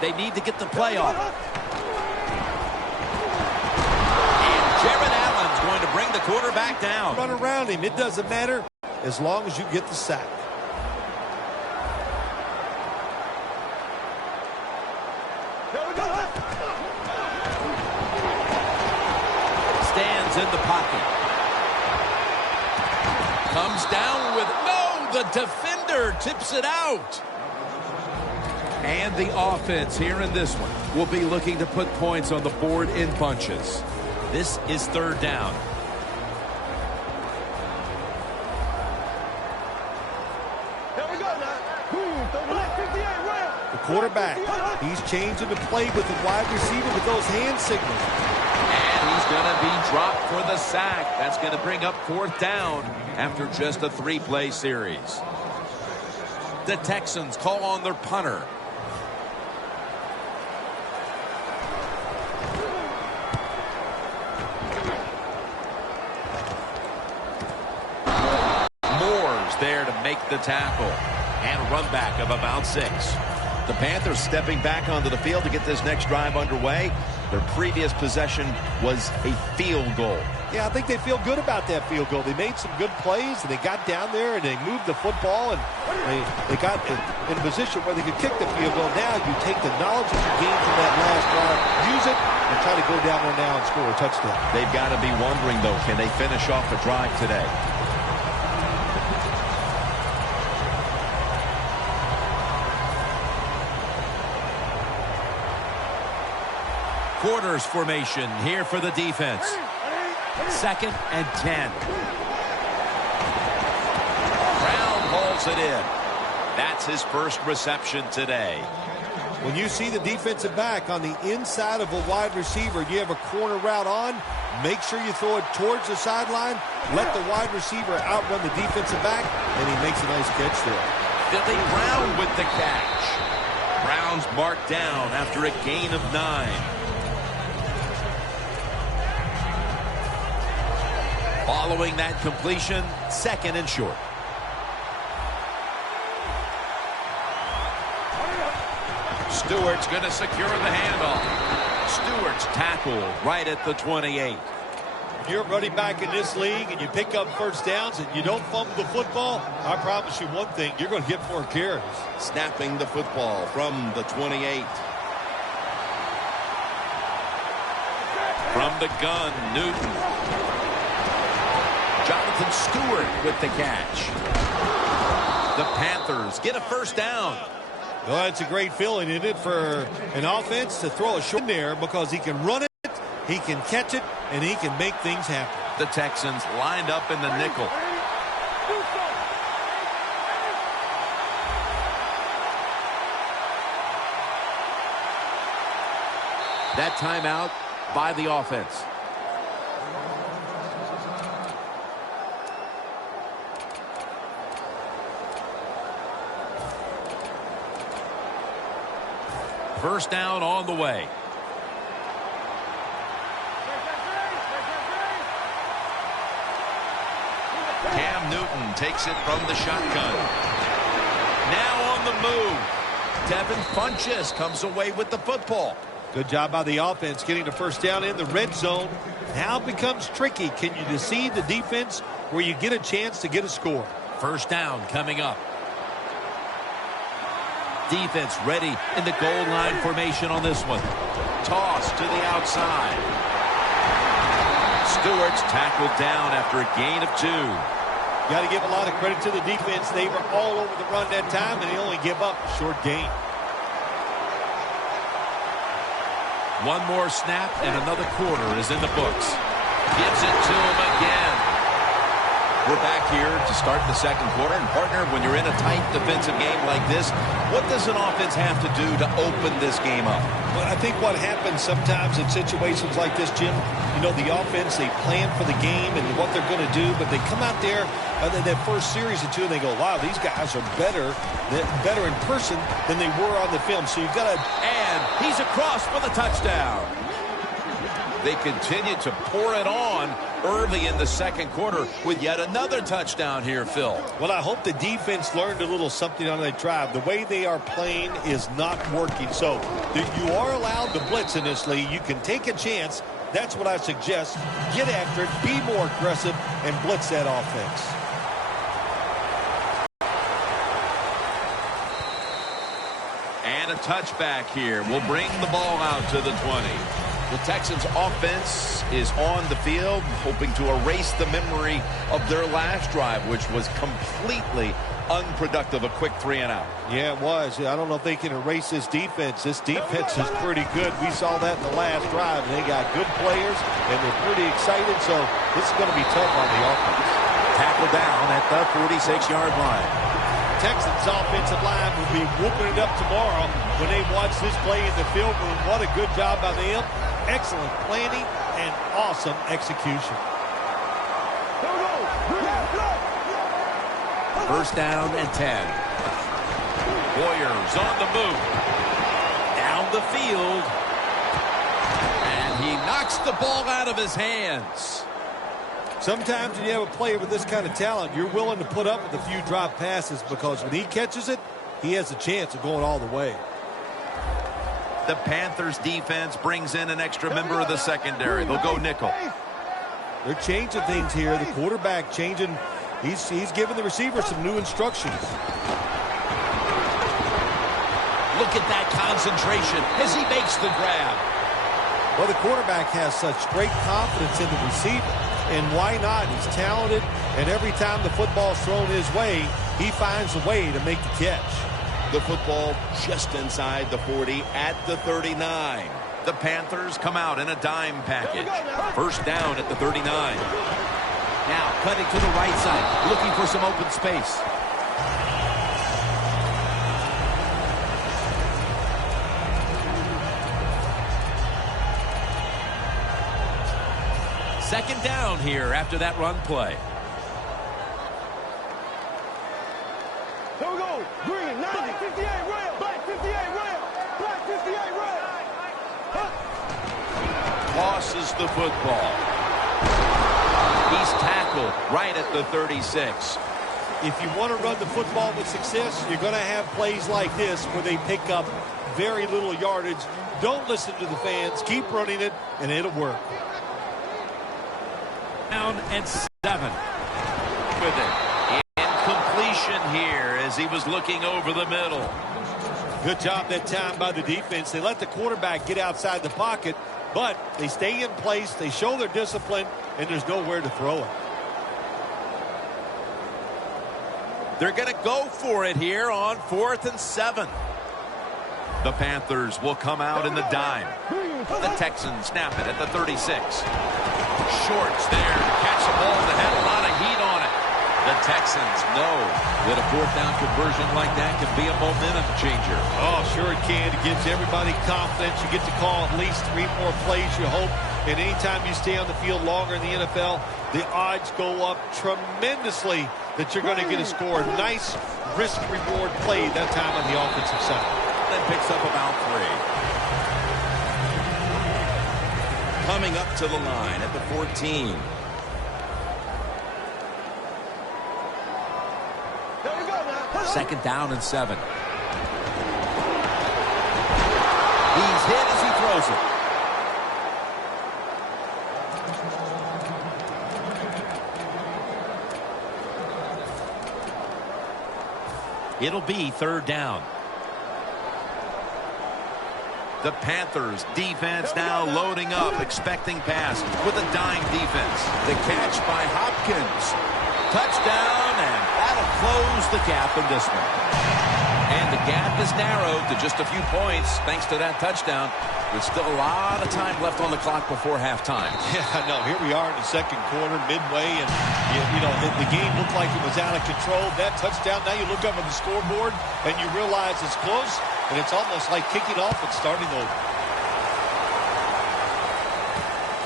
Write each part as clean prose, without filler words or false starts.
They need to get the play off. And Jared Allen's going to bring the quarterback down. Run around him. It doesn't matter as long as you get the sack. Stands in the pocket. Comes down with the defender tips it out. And the offense here in this one will be looking to put points on the board in bunches. This is third down. The quarterback, he's changing the play with the wide receiver with those hand signals. And he's going to be dropped for the sack. That's going to bring up fourth down after just a 3-play series. The Texans call on their punter. Moore's there to make the tackle. And a run back of about 6. The Panthers stepping back onto the field to get this next drive underway. Their previous possession was a field goal. Yeah, I think they feel good about that field goal. They made some good plays, and they got down there, and they moved the football, and they got in a position where they could kick the field goal. Now you take the knowledge that you gained from that last drive, use it, and try to go down there now and score a touchdown. They've got to be wondering, though, can they finish off the drive today? Quarters formation here for the defense. 2nd and 10. Brown hauls it in. That's his first reception today. When you see the defensive back on the inside of a wide receiver, you have a corner route on, make sure you throw it towards the sideline, let the wide receiver outrun the defensive back, and he makes a nice catch there. Billy Brown with the catch. Brown's marked down after a gain of 9. Following that completion, 2nd and short. Stewart's going to secure the handoff. Stewart's tackled right at the 28. If you're running back in this league and you pick up first downs and you don't fumble the football, I promise you one thing, you're going to get more carries. Snapping the football from the 28. From the gun, Newton. Jonathan Stewart with the catch. The Panthers get a first down. Well, it's a great feeling, isn't it, for an offense to throw a short in there because he can run it, he can catch it, and he can make things happen. The Texans lined up in the nickel. That timeout by the offense. First down on the way. Cam Newton takes it from the shotgun. Now on the move. Devin Funchess comes away with the football. Good job by the offense getting the first down in the red zone. Now it becomes tricky. Can you deceive the defense where you get a chance to get a score? First down coming up. Defense ready in the goal line formation on this one. Toss to the outside. Stewart's tackled down after a gain of 2. Got to give a lot of credit to the defense. They were all over the run that time, and they only give up a short gain. One more snap, and another quarter is in the books. Gives it to him again. We're back here to start the second quarter. And, partner, when you're in a tight defensive game like this, what does an offense have to do to open this game up? Well, I think what happens sometimes in situations like this, Jim, you know, the offense, they plan for the game and what they're going to do, but they come out there in that first series or two, and they go, wow, these guys are better in person than they were on the film. So you've got to... And he's across for the touchdown. They continue to pour it on early in the second quarter with yet another touchdown here, Phil. Well, I hope the defense learned a little something on that drive. The way they are playing is not working. So you are allowed to blitz in this league. You can take a chance. That's what I suggest. Get after it, be more aggressive, and blitz that offense. And a touchback here will bring the ball out to the 20. The Texans offense is on the field, hoping to erase the memory of their last drive, which was completely unproductive, a quick 3 and out. Yeah, it was. I don't know if they can erase this defense. This defense is pretty good. We saw that in the last drive. They got good players, and they're pretty excited, so this is going to be tough on the offense. Tackle down at the 46-yard line. Texans offensive line will be whooping it up tomorrow when they watch this play in the film room. What a good job by them. Excellent planning and awesome execution. First down and 10. Warriors on the move. Down the field. And he knocks the ball out of his hands. Sometimes when you have a player with this kind of talent, you're willing to put up with a few drop passes because when he catches it, he has a chance of going all the way. The Panthers defense brings in an extra member of the secondary. They'll go nickel. They're changing things here. The quarterback changing. He's giving the receiver some new instructions. Look at that concentration as he makes the grab. Well, the quarterback has such great confidence in the receiver. And why not? He's talented, and every time the football's thrown his way, he finds a way to make the catch. The football just inside the 40 at the 39. The Panthers come out in a dime package. First down at the 39. Now cutting to the right side, looking for some open space. Second down here after that run play. Here we go. Green, 90. Black 58 rail. Black 58 rail. Black 58 rail. Tosses the football. He's tackled right at the 36. If you want to run the football with success, you're going to have plays like this where they pick up very little yardage. Don't listen to the fans. Keep running it, and it'll work. Down and 7 with it. Incompletion here as he was looking over the middle. Good job that time by the defense. They let the quarterback get outside the pocket, but they stay in place, they show their discipline, and there's nowhere to throw it. They're going to go for it here on 4th and 7. The Panthers will come out in the dime. The Texans snap it at the 36. Shorts there to catch the ball that had a lot of heat on it. The Texans know that a 4th down conversion like that can be a momentum changer. Oh, sure it can. It gives everybody confidence. You get to call at least 3 more plays, you hope. And anytime you stay on the field longer in the NFL, the odds go up tremendously that you're going to get a score. Nice risk-reward play that time on the offensive side. Then picks up about 3. Coming up to the line at the 14. Second down and 7. He's hit as he throws it. It'll be 3rd down. The Panthers defense now loading up, expecting pass with a dime defense. The catch by Hopkins. Touchdown, and that'll close the gap in this one. And the gap is narrowed to just a few points thanks to that touchdown. There's still a lot of time left on the clock before halftime. Yeah, no, here we are in the second quarter, midway, and you know the game looked like it was out of control. That touchdown, now you look up on the scoreboard and you realize it's close, and it's almost like kicking off and starting over.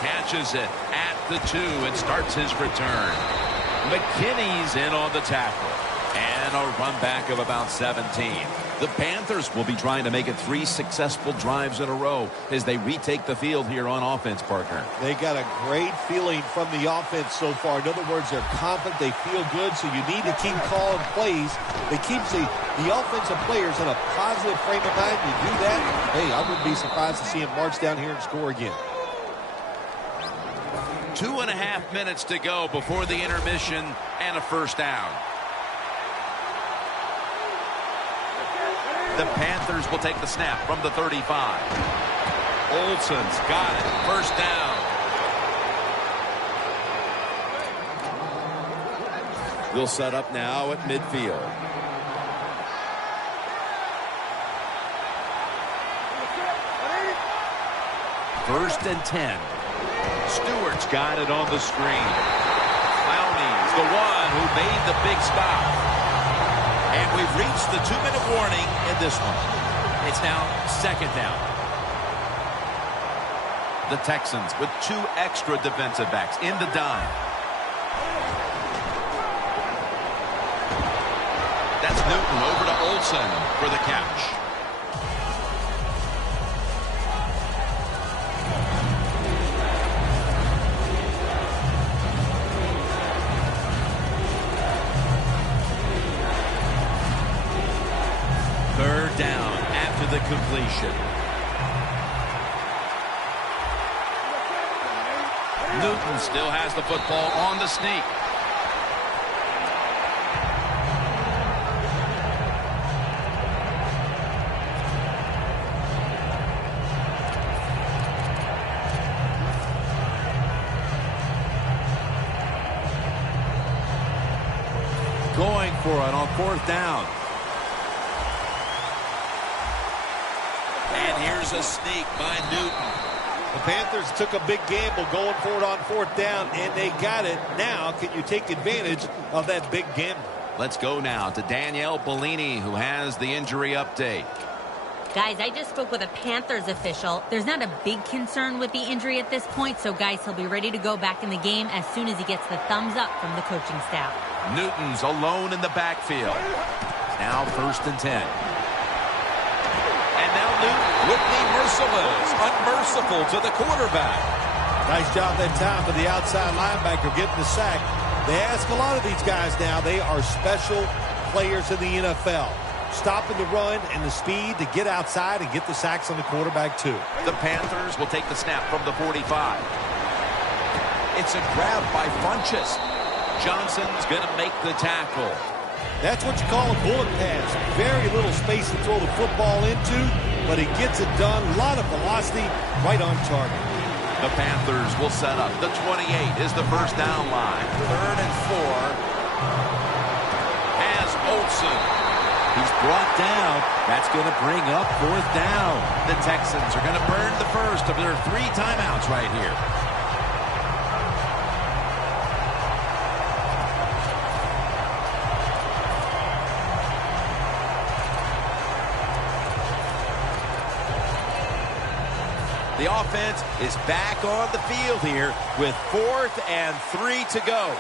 Catches it at the 2 and starts his return. McKinney's in on the tackle. And a run back of about 17. The Panthers will be trying to make it 3 successful drives in a row as they retake the field here on offense, partner. They got a great feeling from the offense so far. In other words, they're confident, they feel good, so you need to keep calling plays. It keeps the offensive players in a positive frame of mind. You do that, hey, I wouldn't be surprised to see them march down here and score again. 2.5 minutes to go before the intermission and a first down. The Panthers will take the snap from the 35. Olsen's got it. First down. We'll set up now at midfield. First and 10. Stewart's got it on the screen. Clowney's the one who made the big stop. And we've reached the 2-minute warning in this one. It's now second down. The Texans with 2 extra defensive backs in the dime. That's Newton over to Olsen for the catch. Third down after the completion. Newton still has the football on the sneak. Going for it on fourth down. And here's a sneak by Newton. The Panthers took a big gamble going for it on fourth down, and they got it. Now, can you take advantage of that big gamble? Let's go now to Danielle Bellini, who has the injury update. Guys, I just spoke with a Panthers official. There's not a big concern with the injury at this point, so guys, he'll be ready to go back in the game as soon as he gets the thumbs up from the coaching staff. Newton's alone in the backfield. Now first and 10. And now Newton would be merciless, unmerciful to the quarterback. Nice job that time for the outside linebacker getting the sack. They ask a lot of these guys now. They are special players in the NFL. Stopping the run and the speed to get outside and get the sacks on the quarterback, too. The Panthers will take the snap from the 45. It's a grab by Funchess. Johnson's going to make the tackle. That's what you call a bullet pass. Very little space to throw the football into, but he gets it done. A lot of velocity, right on target. The Panthers will set up. The 28 is the first down line. 3rd and 4. Has Olsen. He's brought down. That's going to bring up fourth down. The Texans are going to burn the first of their 3 timeouts right here. The offense is back on the field here with 4th and 3 to go.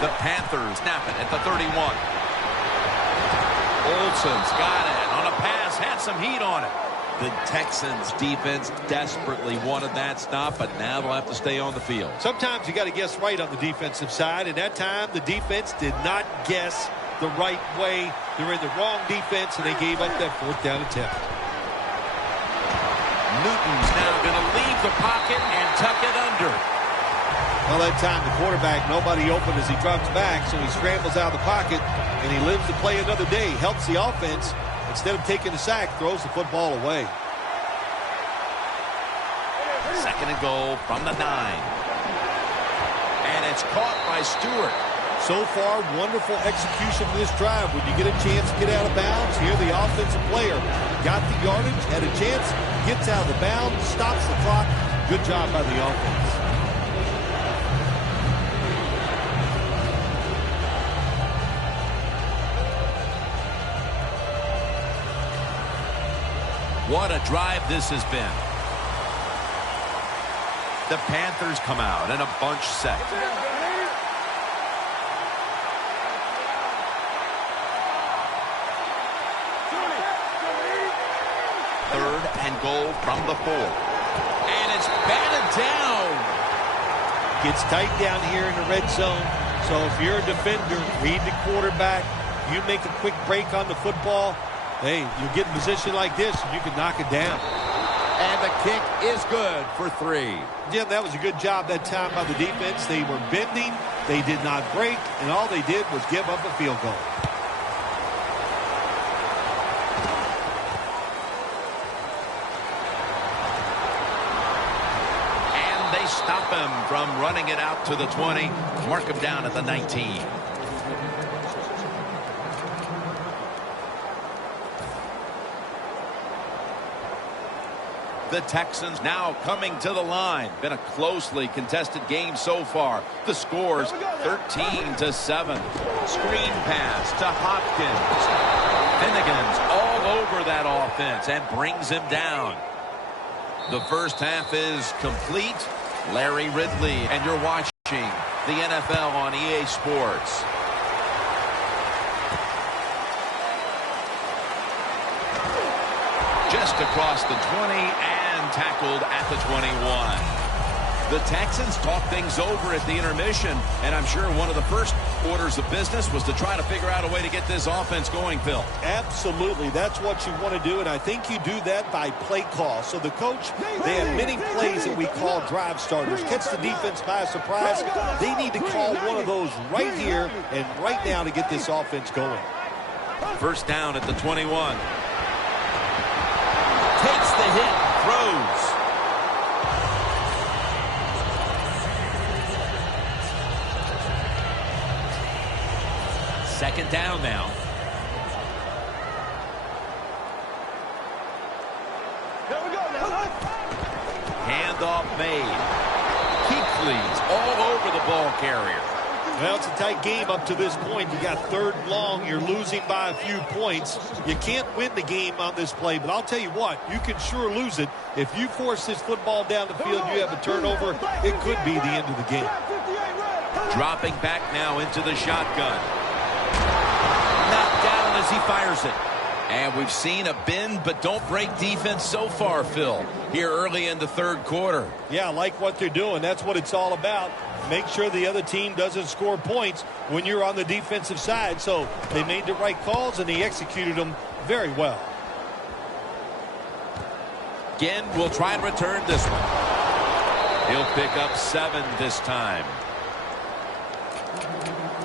The Panthers snap it at the 31. Olsen's got it on a pass, had some heat on it. The Texans defense desperately wanted that stop, but now they'll have to stay on the field. Sometimes you got to guess right on the defensive side, and that time the defense did not guess the right way. They were in the wrong defense, and they gave up that 4th down attempt. Newton's now going to leave the pocket and tuck it under. Well, that time the quarterback, nobody open as he drops back, so he scrambles out of the pocket, and he lives to play another day. Helps the offense. Instead of taking the sack, throws the football away. 2nd and goal from the 9. And it's caught by Stewart. So far, wonderful execution of this drive. When you get a chance to get out of bounds, here the offensive player got the yardage, had a chance, gets out of the bounds, stops the clock. Good job by the offense. What a drive this has been. The Panthers come out in a bunch set. Third and goal from the 4. And it's batted down. Gets tight down here in the red zone. So if you're a defender, read the quarterback. You make a quick break on the football. Hey, you get in a position like this, and you can knock it down. And the kick is good for 3. Jim, that was a good job that time by the defense. They were bending. They did not break, and all they did was give up a field goal. Stop him from running it out to the 20. Mark him down at the 19. The Texans now coming to the line. Been a closely contested game so far. The score's 13-7. Screen pass to Hopkins. Finnegan's all over that offense and brings him down. The first half is complete. Larry Ridley, and you're watching the NFL on EA Sports. Just across the 20 and tackled at the 21. The Texans talk things over at the intermission, and I'm sure one of the first orders of business was to try to figure out a way to get this offense going, Phil. Absolutely. That's what you want to do, and I think you do that by play call. So the coach, they have many plays that we call drive starters. Catch the defense by surprise. They need to call one of those right here and right now to get this offense going. First down at the 21. Takes the hit, throws. Second down now. There we go now. Handoff made. Keekly's all over the ball carrier. Well, it's a tight game up to this point. You got third and long. You're losing by a few points. You can't win the game on this play, but I'll tell you what, you can sure lose it. If you force this football down the field, you have a turnover, it could be the end of the game. Dropping back now into the shotgun. Knocked down as he fires it. And we've seen a bend but don't break defense so far, Phil, here early in the third quarter. Yeah, I like what they're doing. That's what it's all about. Make sure the other team doesn't score points when you're on the defensive side. So they made the right calls and they executed them very well. Again, we'll try and return this one. He'll pick up 7 this time.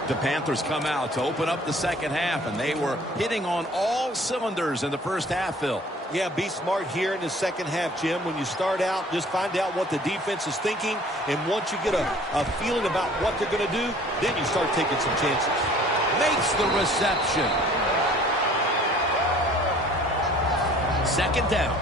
The Panthers come out to open up the second half, and they were hitting on all cylinders in the first half, Phil. Yeah, be smart here in the second half, Jim. When you start out, just find out what the defense is thinking, and once you get a feeling about what they're going to do, then you start taking some chances. Makes the reception. Second down.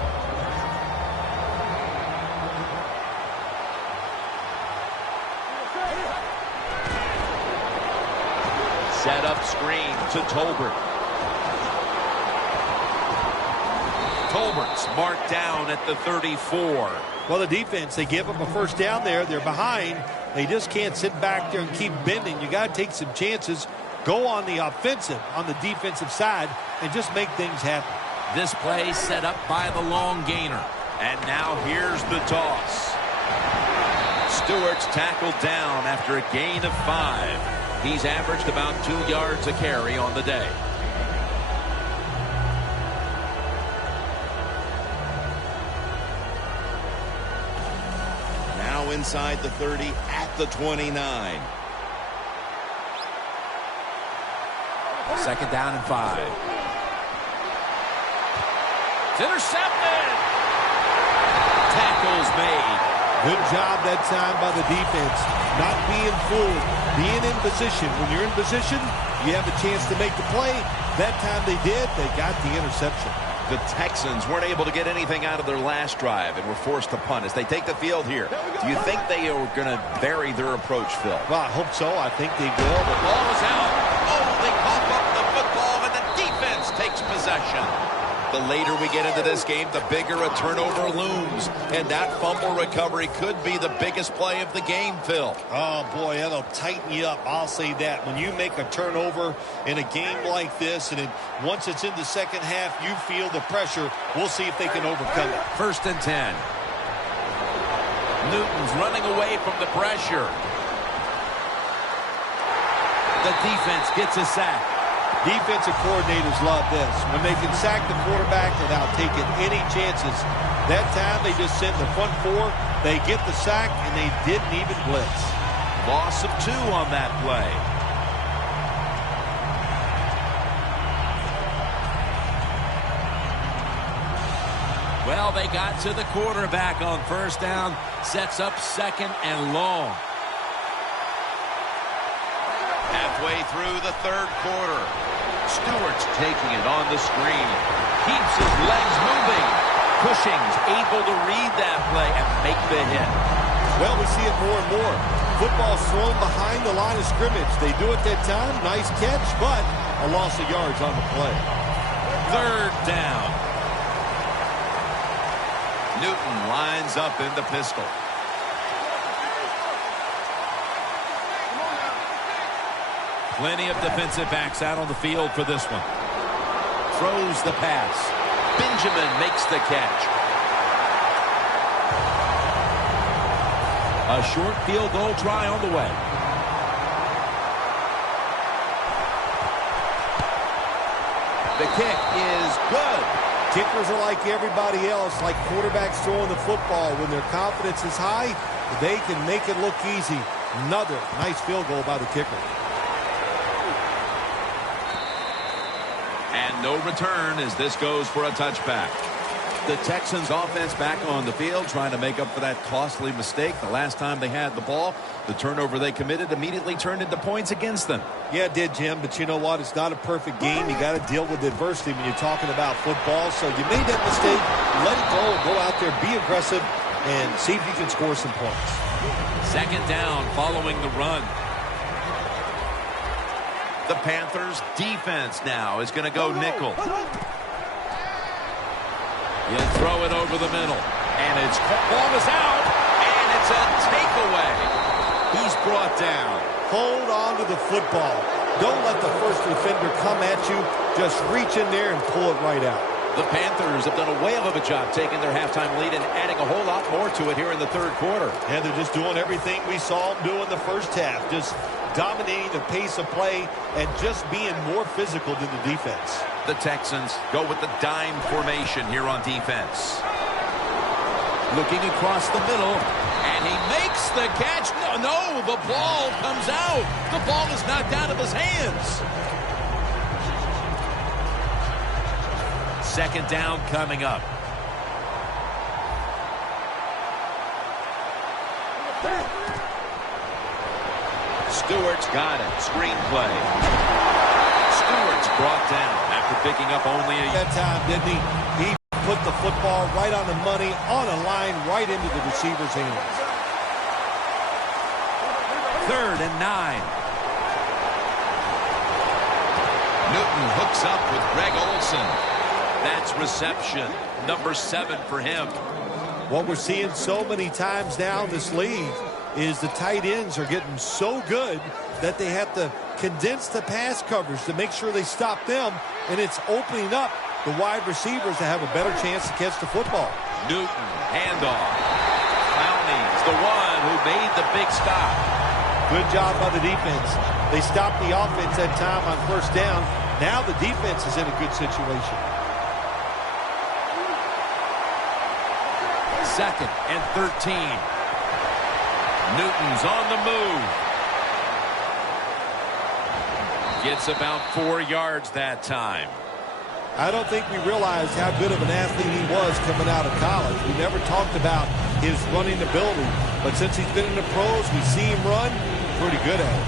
Set up screen to Tolbert. Tolbert's marked down at the 34. Well, the defense, they give them a first down there. They're behind. They just can't sit back there and keep bending. You got to take some chances. Go on the offensive, on the defensive side, and just make things happen. This play set up by the long gainer. And now here's the toss. Stewart's tackled down after a gain of 5. He's averaged about 2 yards a carry on the day. Now inside the 30 at the 29. Second down and 5. It's intercepted. Tackles made. Good job that time by the defense. Not being fooled. Being in position. When you're in position, you have a chance to make the play. That time they did. They got the interception. The Texans weren't able to get anything out of their last drive and were forced to punt as they take the field here. Do you think they are going to vary their approach, Phil? Well, I hope so. I think they will. The ball is out. Oh, they cough up the football and the defense takes possession. The later we get into this game, the bigger a turnover looms. And that fumble recovery could be the biggest play of the game, Phil. Oh, boy, that'll tighten you up. I'll say that. When you make a turnover in a game like this, and once it's in the second half, you feel the pressure. We'll see if they can overcome it. 1st and 10. Newton's running away from the pressure. The defense gets a sack. Defensive coordinators love this. When they can sack the quarterback without taking any chances. That time they just sent the front four. They get the sack, and they didn't even blitz. Loss of 2 on that play. Well, they got to the quarterback on 1st down. Sets up 2nd and long. Halfway through the 3rd quarter. Stewart's taking it on the screen. Keeps his legs moving. Cushing's able to read that play and make the hit. Well, we see it more and more. Football's thrown behind the line of scrimmage. They do it that time. Nice catch, but a loss of yards on the play. 3rd down. Newton lines up in the pistol. Plenty of defensive backs out on the field for this one. Throws the pass. Benjamin makes the catch. A short field goal try on the way. The kick is good. Kickers are like everybody else, like quarterbacks throwing the football. When their confidence is high, they can make it look easy. Another nice field goal by the kicker. And no return as this goes for a touchback. The Texans offense back on the field trying to make up for that costly mistake. The last time they had the ball, the turnover they committed immediately turned into points against them. Yeah, it did, Jim, but you know what? It's not a perfect game. You got to deal with adversity when you're talking about football. So you made that mistake, let it go, go out there, be aggressive, and see if you can score some points. 2nd down following the run. The Panthers defense now is going to go nickel. He'll throw it over the middle. And it's ball is out. And it's a takeaway. He's brought down. Hold on to the football. Don't let the first defender come at you. Just reach in there and pull it right out. The Panthers have done a whale of a job taking their halftime lead and adding a whole lot more to it here in the 3rd quarter. And they're just doing everything we saw them do in the first half. Just dominating the pace of play and just being more physical than the defense. The Texans go with the dime formation here on defense. Looking across the middle. And he makes the catch. No, the ball comes out. The ball is knocked out of his hands. 2nd down coming up. Stewart's got it. Screenplay. Stewart's brought down after picking up only that time, didn't he? He put the football right on the money, on a line, right into the receiver's hands. 3rd and 9. Newton hooks up with Greg Olsen. That's reception number 7 for him. What we're seeing so many times now in this league is the tight ends are getting so good that they have to condense the pass coverage to make sure they stop them, and it's opening up the wide receivers to have a better chance to catch the football. Newton, handoff. Clowney's the one who made the big stop. Good job by the defense. They stopped the offense that time on 1st down. Now the defense is in a good situation. 2nd and 13. Newton's on the move. Gets about 4 yards that time. I don't think we realized how good of an athlete he was coming out of college. We never talked about his running ability, but since he's been in the pros, we see him run pretty good at it.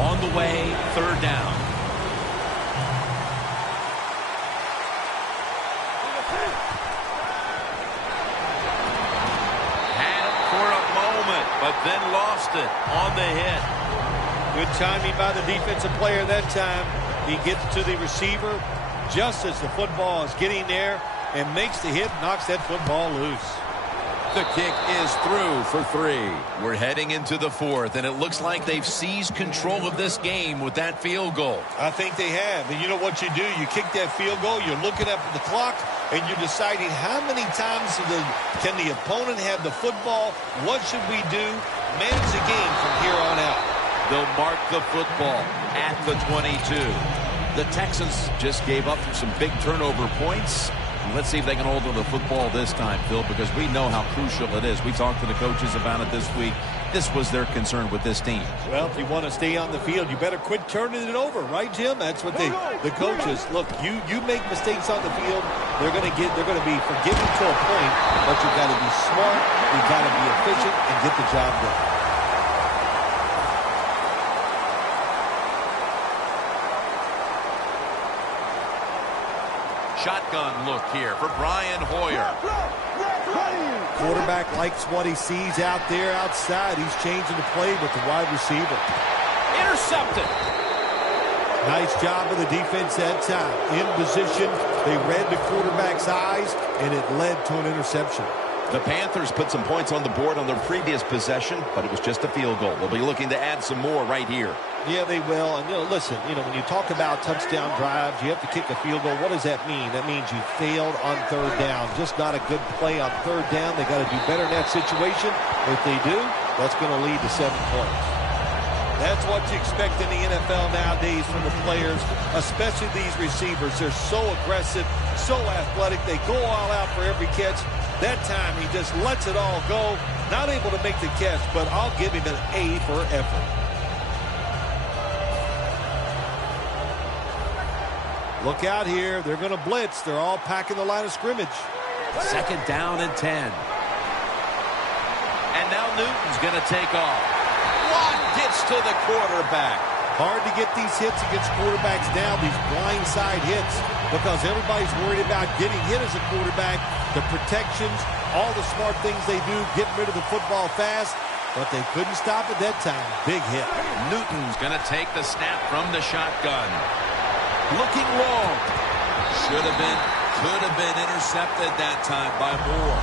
On the way, 3rd down. Had it for a moment, but then lost it on the hit. Good timing by the defensive player that time. He gets to the receiver just as the football is getting there and makes the hit, knocks that football loose. The kick is through for 3. We're heading into the 4th, and it looks like they've seized control of this game with that field goal. I think they have. And you know what you do? You kick that field goal, you're looking up at the clock, and you're deciding how many times can the opponent have the football? What should we do? Manage the game from here on out. They'll mark the football at the 22. The Texans just gave up some big turnover points. Let's see if they can hold on to the football this time, Phil, because we know how crucial it is. We talked to the coaches about it this week. This was their concern with this team. Well, if you want to stay on the field, you better quit turning it over, right, Jim? That's what the coaches look. You make mistakes on the field, they're going to be forgiven to a point, but you've got to be smart, you've got to be efficient, and get the job done. Shotgun look here for Brian Hoyer. Quarterback likes what he sees out there outside. He's changing the play with the wide receiver. Intercepted. Nice job of the defense that time. In position, they read the quarterback's eyes, and it led to an interception. The Panthers put some points on the board on their previous possession, but it was just a field goal. They'll be looking to add some more right here. Yeah, they will. And, listen, when you talk about touchdown drives, you have to kick a field goal. What does that mean? That means you failed on third down. Just not a good play on third down. They got to do better in that situation. If they do, that's going to lead to 7 points. That's what you expect in the NFL nowadays from the players, especially these receivers. They're so aggressive, so athletic. They go all out for every catch. That time, he just lets it all go. Not able to make the catch, but I'll give him an A for effort. Look out here. They're going to blitz. They're all packing the line of scrimmage. 2nd down and 10. And now Newton's going to take off. Watt gets to the quarterback. Hard to get these hits against quarterbacks down, these blindside hits, because everybody's worried about getting hit as a quarterback, the protections, all the smart things they do, getting rid of the football fast, but they couldn't stop it that time. Big hit. Newton's going to take the snap from the shotgun. Looking long. Could have been intercepted that time by Moore.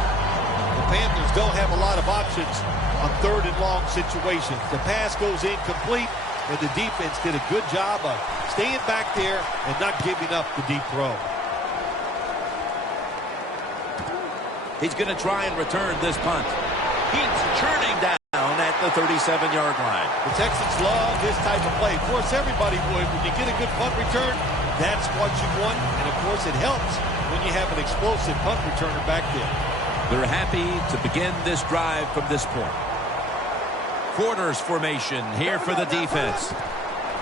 The Panthers don't have a lot of options on 3rd and long situations. The pass goes incomplete, and the defense did a good job of staying back there and not giving up the deep throw. He's going to try and return this punt. He's churning down at the 37-yard line. The Texans love this type of play. Of course, everybody would. When you get a good punt return, that's what you want. And, of course, it helps when you have an explosive punt returner back there. They're happy to begin this drive from this point. Quarters formation here for the defense.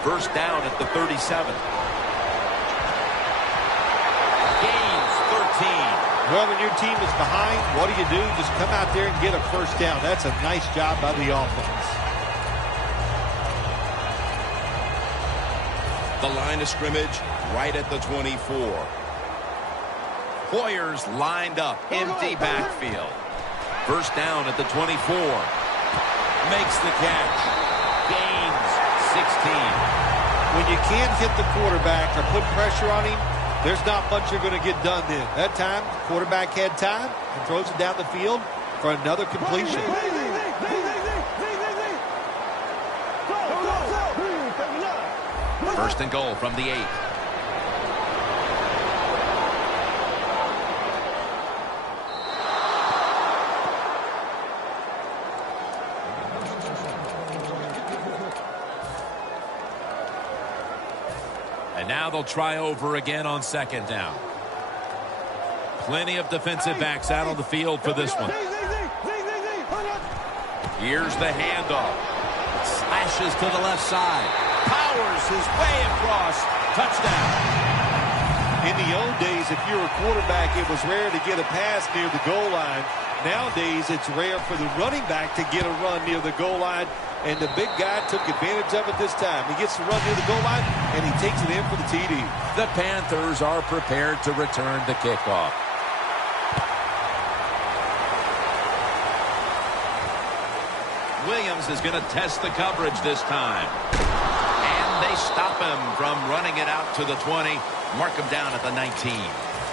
1st down at the 37. Gains 13. Well, when your team is behind, what do? Just come out there and get a 1st down. That's a nice job by the offense. The line of scrimmage right at the 24. Hoyer's lined up, empty backfield. 1st down at the 24. Makes the catch. Gains 16. When you can't hit the quarterback or put pressure on him, there's not much you're going to get done then. That time, the quarterback had time and throws it down the field for another completion. 1st and goal from the 8. And now they'll try over again on 2nd down. Plenty of defensive backs out on the field for this one. Here's the handoff. It slashes to the left side. Powers his way across. Touchdown. In the old days, if you were a quarterback, it was rare to get a pass near the goal line. Nowadays, it's rare for the running back to get a run near the goal line. And the big guy took advantage of it this time. He gets to run near the goal line, and he takes it in for the TD. The Panthers are prepared to return the kickoff. Williams is going to test the coverage this time. And they stop him from running it out to the 20. Mark him down at the 19.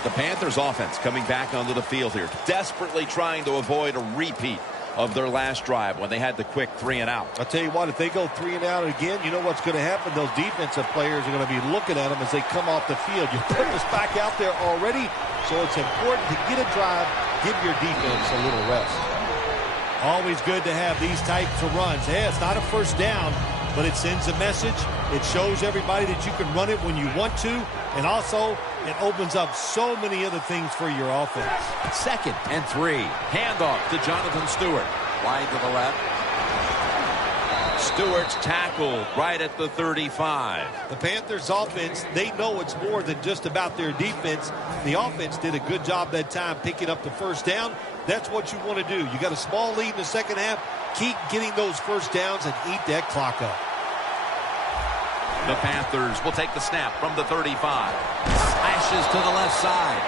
The Panthers offense coming back onto the field here, desperately trying to avoid a repeat of their last drive when they had the quick 3-and-out. I'll tell you what, if they go 3-and-out again, you know what's going to happen? Those defensive players are going to be looking at them as they come off the field. You put us back out there already, so it's important to get a drive, give your defense a little rest. Always good to have these types of runs. Hey, it's not a first down, but it sends a message. It shows everybody that you can run it when you want to, and also it opens up so many other things for your offense. 2nd and 3. Handoff to Jonathan Stewart. Wide to the left. Stewart's tackled right at the 35. The Panthers offense, they know it's more than just about their defense. The offense did a good job that time picking up the first down. That's what you want to do. You got a small lead in the second half. Keep getting those first downs and eat that clock up. The Panthers will take the snap from the 35. Slashes to the left side.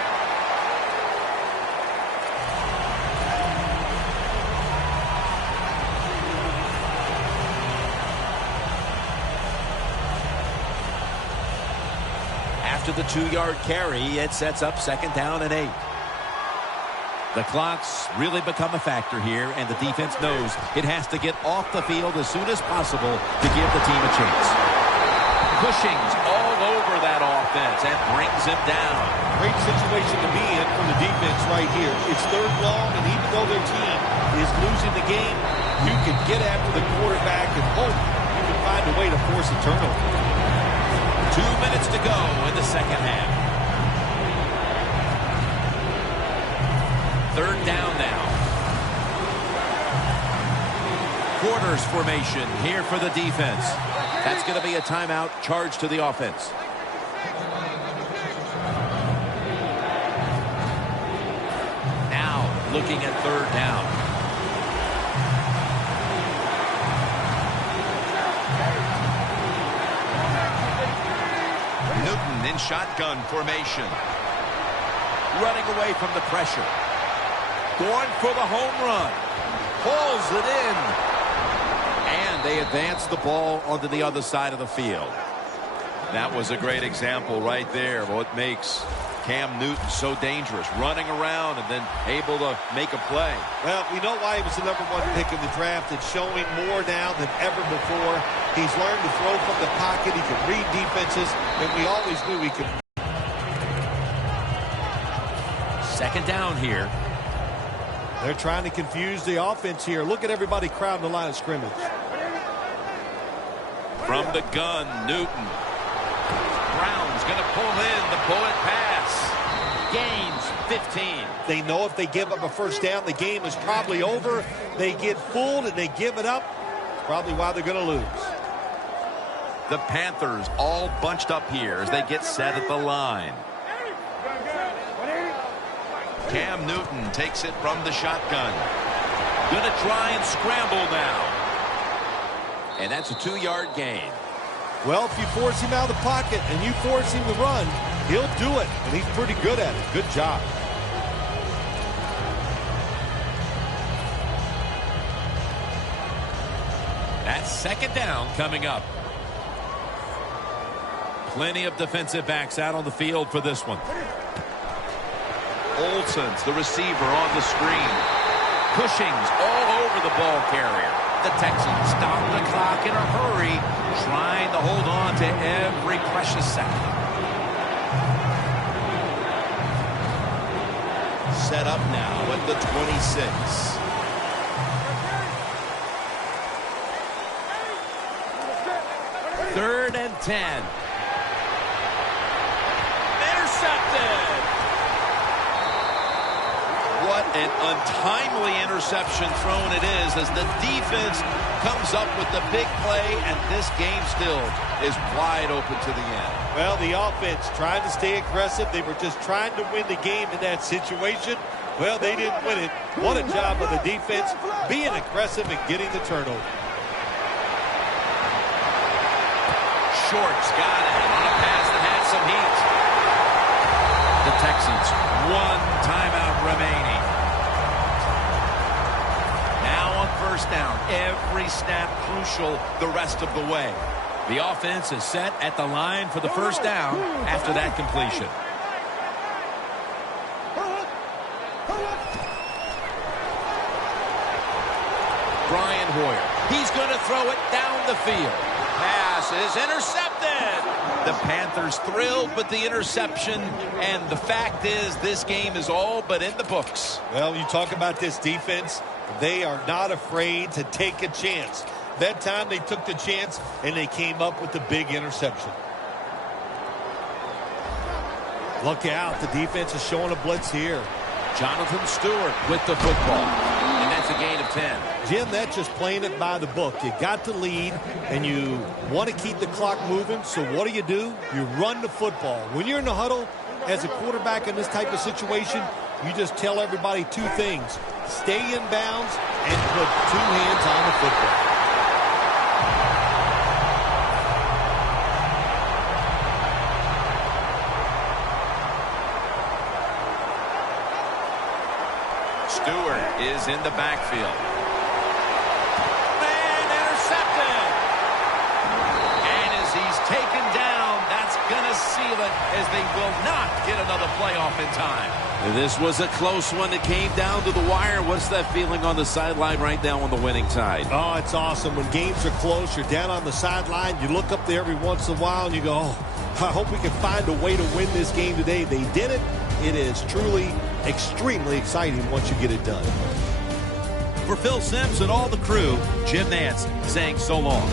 After the 2-yard carry, it sets up 2nd down and 8. The clock's really become a factor here, and the defense knows it has to get off the field as soon as possible to give the team a chance. Cushing's all over that offense and brings him down. Great situation to be in for the defense right here. It's 3rd long, and even though their team is losing the game, you can get after the quarterback and hope you can find a way to force a turnover. 2 minutes to go in the second half. 3rd down now. Quarters formation here for the defense. That's going to be a timeout charged to the offense. Now looking at 3rd down. Newton in shotgun formation. Running away from the pressure. Going for the home run. Pulls it in. And they advance the ball onto the other side of the field. That was a great example right there of what makes Cam Newton so dangerous. Running around and then able to make a play. Well, we know why he was the #1 pick in the draft. It's showing more now than ever before. He's learned to throw from the pocket. He can read defenses, and we always knew he could. 2nd down here. They're trying to confuse the offense here. Look at everybody crowding the line of scrimmage. From the gun, Newton. Brown's going to pull in the bullet pass. Gains 15. They know if they give up a first down, the game is probably over. They get fooled and they give it up. It's probably why they're going to lose. The Panthers all bunched up here as they get set at the line. Cam Newton takes it from the shotgun. Gonna try and scramble now. And that's a 2-yard gain. Well, if you force him out of the pocket and you force him to run, he'll do it. And he's pretty good at it. Good job. That's 2nd down coming up. Plenty of defensive backs out on the field for this one. Olsen's the receiver on the screen. Cushing's all over the ball carrier. The Texans stop the clock in a hurry, trying to hold on to every precious second. Set up now at the 26. Third and 10. Intercepted. What an untimely interception thrown it is as the defense comes up with the big play, and this game still is wide open to the end. Well, the offense tried to stay aggressive. They were just trying to win the game in that situation. Well, they didn't win it. What a job of the defense being aggressive and getting the turnover. Short's got it on a pass that had some heat. The Texans, 1 timeout remaining. Now on first down, every snap crucial the rest of the way. The offense is set at the line for the first down after that completion. Brian Hoyer. He's going to throw it down the field. Pass is intercepted. The Panthers thrilled with the interception, and the fact is this game is all but in the books. Well, you talk about this defense, they are not afraid to take a chance. That time they took the chance, and they came up with the big interception. Look out, the defense is showing a blitz here. Jonathan Stewart with the football, and that's a gain of 10. Jim, that's just playing it by the book. You got the lead, and you want to keep the clock moving, so what do? You run the football. When you're in the huddle as a quarterback in this type of situation, you just tell everybody two things. Stay in bounds and put two hands on the football. Stewart is in the backfield. Man, intercepted. And as he's taken down, that's going to seal it as they will not get another playoff in time. This was a close one. It came down to the wire. What's that feeling on the sideline right now on the winning side? Oh, it's awesome. When games are close, you're down on the sideline. You look up there every once in a while and you go, oh, I hope we can find a way to win this game today. They did it. It is truly extremely exciting once you get it done. For Phil Simms and all the crew, Jim Nance saying so long.